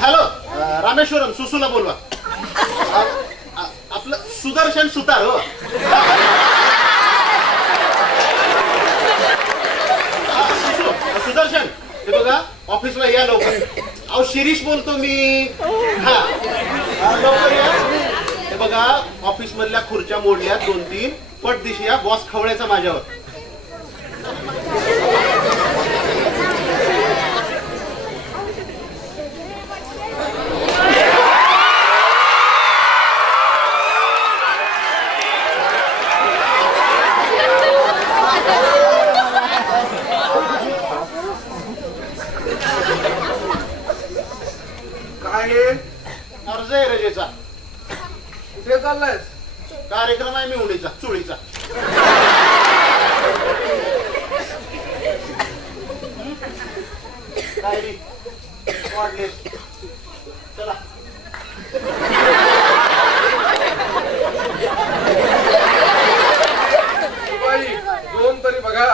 Hello, Rameswaram सुसूला बोलवा. आपलं सुदर्शन सुतार. हो सुदर्शन, हे बघा ऑफिसला या लवकर. अहो शिरीष बोलतो मी. हा लवकर या. हे बघा ऑफिस मधल्या खुर्च्या मोडल्या 2-3. पटदिशी या, बॉस खवळायचा माझ्यावर. अर्ज आहे रजेचा. कुठे चाललायस? कार्यक्रम आहे मिवणीचा, चुळीचा. काय वाढले? चला. बाई 2 तरी बघा.